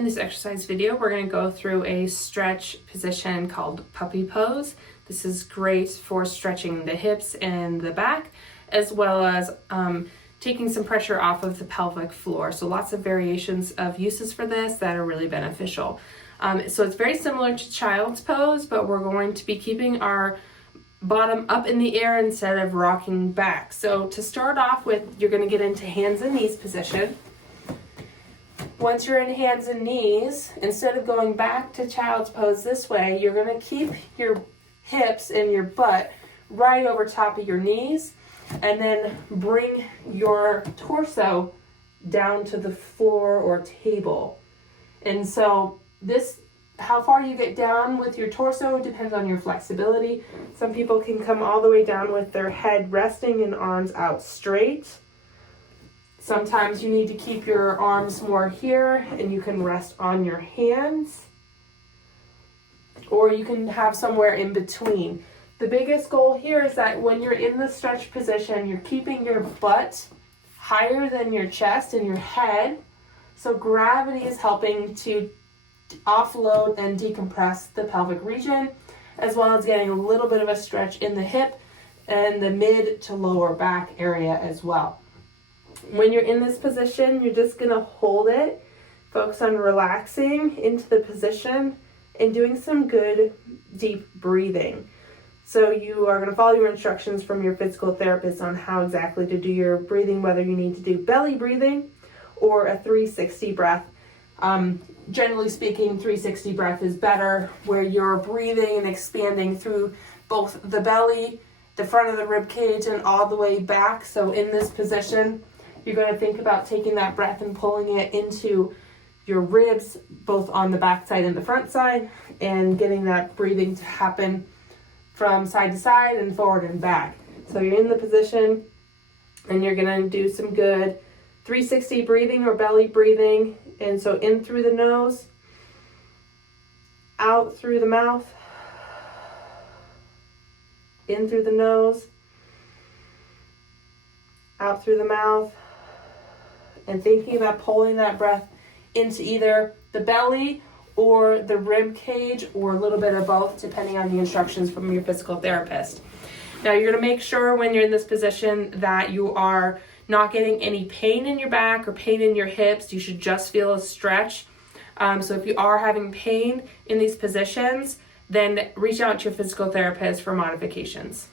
In this exercise video, we're going to go through a stretch position called puppy pose. This is great for stretching the hips and the back, as well as taking some pressure off of the pelvic floor. So lots of variations of uses for this that are really beneficial. So it's very similar to child's pose, but we're going to be keeping our bottom up in the air instead of rocking back. So to start off with, you're going to get into hands and knees position. Once you're in hands and knees, instead of going back to child's pose this way, you're going to keep your hips and your butt right over top of your knees, and then bring your torso down to the floor or table. And so how far you get down with your torso depends on your flexibility. Some people can come all the way down with their head resting and arms out straight. Sometimes you need to keep your arms more here and you can rest on your hands, or you can have somewhere in between. The biggest goal here is that when you're in the stretch position, you're keeping your butt higher than your chest and your head. So gravity is helping to offload and decompress the pelvic region, as well as getting a little bit of a stretch in the hip and the mid to lower back area as well. When you're in this position, you're just going to hold it, focus on relaxing into the position and doing some good deep breathing. So you are going to follow your instructions from your physical therapist on how exactly to do your breathing, whether you need to do belly breathing or a 360 breath. Generally speaking, 360 breath is better, where you're breathing and expanding through both the belly, the front of the rib cage, and all the way back. So in this position, you're going to think about taking that breath and pulling it into your ribs, both on the back side and the front side, and getting that breathing to happen from side to side and forward and back. So you're in the position and you're going to do some good 360 breathing or belly breathing. And so in through the nose, out through the mouth, in through the nose, out through the mouth, and thinking about pulling that breath into either the belly or the rib cage, or a little bit of both, depending on the instructions from your physical therapist. Now you're going to make sure when you're in this position that you are not getting any pain in your back or pain in your hips. You should just feel a stretch. So if you are having pain in these positions, then reach out to your physical therapist for modifications.